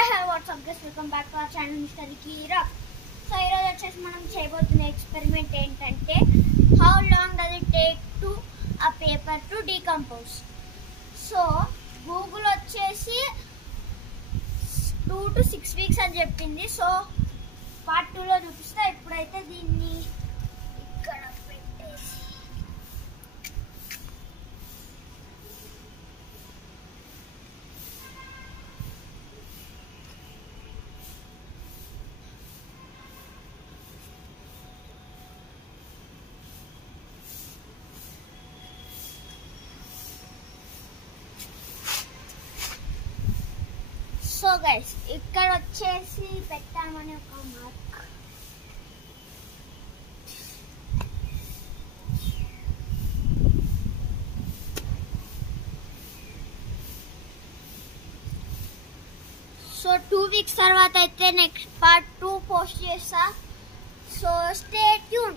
Hi, what's up guys? Welcome back to our channel Mr. Ricky Rock. So ఈరోజు వచ్చేసి మనం చేయబోతున్న experiment ఏంటంటే how long does it take to a paper to decompose. So Google వచ్చేసి 2 to 6 weeks అని చెప్పింది. So part 2 లో చూపిస్తా. ఇప్పుడైతే దీన్ని ఇక్కడ పెట్టేసి సో గైస్ ఇక్కడ వచ్చేసి పెట్టామని ఒక మార్క్. సో 2 weeks తర్వాత అయితే నెక్స్ట్ పార్ట్ 2 పోస్ట్ చేస్తా. So stay tune.